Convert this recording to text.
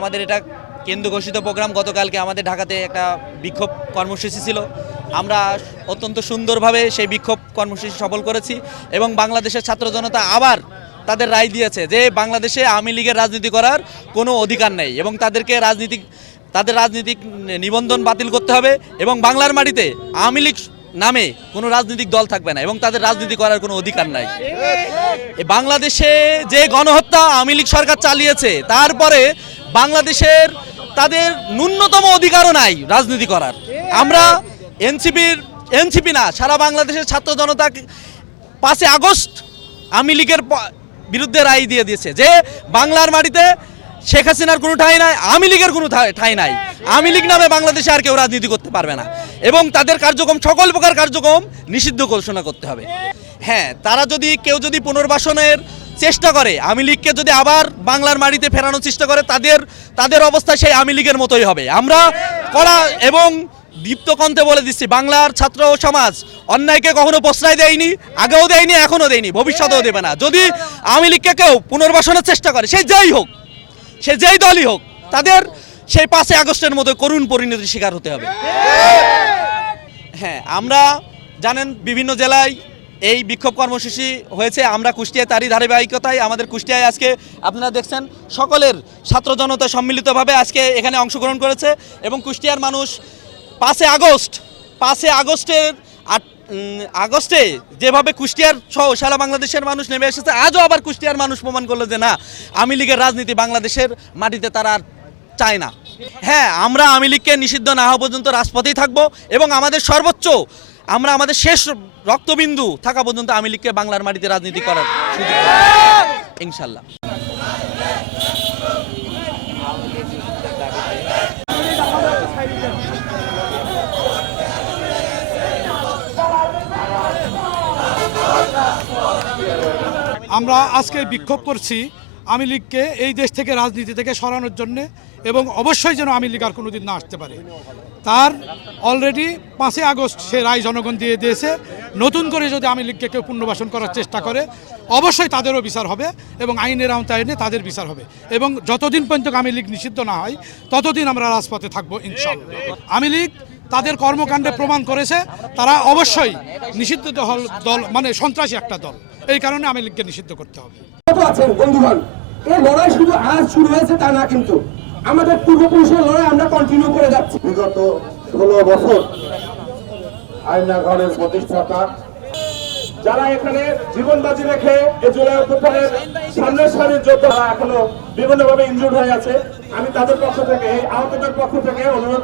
আমাদের এটা কেন্দ্র ঘোষিত প্রোগ্রাম গতকালকে আমাদের ঢাকাতে একটা বিক্ষোভ কর্মসূচি ছিল। আমরা অত্যন্ত সুন্দরভাবে সেই বিক্ষোভ কর্মসূচি সফল করেছি এবং বাংলাদেশের ছাত্র জনতা আবার তাদের রায় দিয়েছে যে বাংলাদেশে আওয়ামী লীগের রাজনীতি করার কোনো অধিকার নেই এবং তাদেরকে রাজনীতিক তাদের রাজনীতিক নিবন্ধন বাতিল করতে হবে এবং বাংলার মাটিতে আওয়ামী লীগ নামে কোনো রাজনৈতিক দল থাকবে না এবং তাদের রাজনীতি করার কোনো অধিকার নাই। বাংলাদেশে যে গণহত্যা আওয়ামী লীগ সরকার চালিয়েছে, তারপরে বাংলাদেশের তাদের ন্যূনতম অধিকারও নাই রাজনীতি করার। আমরা এনসিপির, এনসিপি না, সারা বাংলাদেশের ছাত্র জনতা পাঁচে আগস্ট আওয়ামী লীগের বিরুদ্ধে রায় দিয়ে দিয়েছে যে বাংলার মাটিতে শেখ হাসিনার কোনো ঠাঁই নাই, আওয়ামী লীগের কোনো ঠাঁই নাই। আওয়ামী লীগ নামে বাংলাদেশে আর কেউ রাজনীতি করতে পারবে না। এবং তাদের কার্যক্রম, সকল প্রকার কার্যক্রম নিষিদ্ধ ঘোষণা করতে হবে। হ্যাঁ তারা যদি, কেউ যদি পুনর্বাসনের চেষ্টা করে, আওয়ামী লীগকে যদি আবার বাংলার মাটিতে ফেরানোর চেষ্টা করে, তাদের তাদের অবস্থা সেই আওয়ামী লীগের মতোই হবে। আমরা কড়া এবং দীপ্ত কণ্ঠে বলে দিচ্ছি, বাংলার ছাত্র ও সমাজ অন্যায়কে কখনো প্রশ্রয় দেয়নি, আগেও দেয়নি, এখনও দেয়নি, ভবিষ্যতেও দেবে না। যদি আওয়ামী লীগকে কেউ পুনর্বাসনের চেষ্টা করে, সে যাই হোক সে যেই দলই হোক, তাদের সেই পাঁচই আগস্টের মতো করুণ পরিণতির শিকার হতে হবে। হ্যাঁ আমরা জানেন বিভিন্ন জেলায় এই বিক্ষোভ কর্মসূচি হয়েছে। আমরা কুষ্টিয়ায় তারই ধারাবাহিকতায়, আমাদের কুষ্টিয়ায় আজকে আপনারা দেখছেন সকলের ছাত্র জনতা সম্মিলিতভাবে আজকে এখানে অংশগ্রহণ করেছে এবং কুষ্টিয়ার মানুষ পাঁচে আগস্ট পাঁচে আগস্টের আট আগস্টে যেভাবে কুষ্টিয়ার সহ সারা বাংলাদেশের মানুষ নেমে এসেছে, আজও আবার কুষ্টিয়ার মানুষ প্রমাণ করল যে না, আওয়ামী লীগের রাজনীতি বাংলাদেশের মাটিতে তারা আর চায় না। হ্যাঁ আমরা আওয়ামী লীগকে নিষিদ্ধ না হওয়া পর্যন্ত রাজপথেই থাকব এবং আমাদের সর্বোচ্চ, আমরা আমাদের শেষ রক্তবিন্দু থাকা পর্যন্ত আওয়ামী লীগকে বাংলার মাটিতে রাজনীতি করার ইনশাল্লাহ। আমরা আজকে বিক্ষোভ করছি আওয়ামী লীগকে এই দেশ থেকে রাজনীতি থেকে সরানোর জন্যে এবং অবশ্যই যেন আওয়ামী লীগ আর কোনোদিন না আসতে পারে। তার অলরেডি পাঁচই আগস্ট সে রায় জনগণ দিয়ে দিয়েছে। নতুন করে যদি আওয়ামী লীগকে কেউ পুনর্বাসন করার চেষ্টা করে, অবশ্যই তাদেরও বিচার হবে এবং আইনের আওতায় এনে তাদের বিচার হবে। এবং যতদিন পর্যন্ত আওয়ামী লীগ নিষিদ্ধ না হয়, ততদিন আমরা রাজপথে থাকব ইনশাল্লাহ আওয়ামী লীগ তাদের কর্মকাণ্ডে প্রমাণ করেছে তারা অবশ্যই নিষিদ্ধ দল দল মানে সন্ত্রাসী একটা দল। এই কারণে আমি লীগকে নিষিদ্ধ করতে হবে। কত আছেন বন্ধুগণ? এই লড়াই শুধু আজ শুরু হয়েছে তা না কিন্তু আমাদের পূর্বপুরুষের লড়াই আমরা কন্টিনিউ করে যাচ্ছি। বিগত ষোলো বছর আয়নাঘরের প্রতিষ্ঠাতা যারা এখানে জীবন বাজি রেখে এই জুলাই অভ্যুত্থানের সামনের সারির যোদ্ধারা এখনও বিভিন্নভাবে ইনজুর্ড হয়ে আছে আমি তাদের পক্ষ থেকে এই আহতদের পক্ষ থেকে অনুরোধ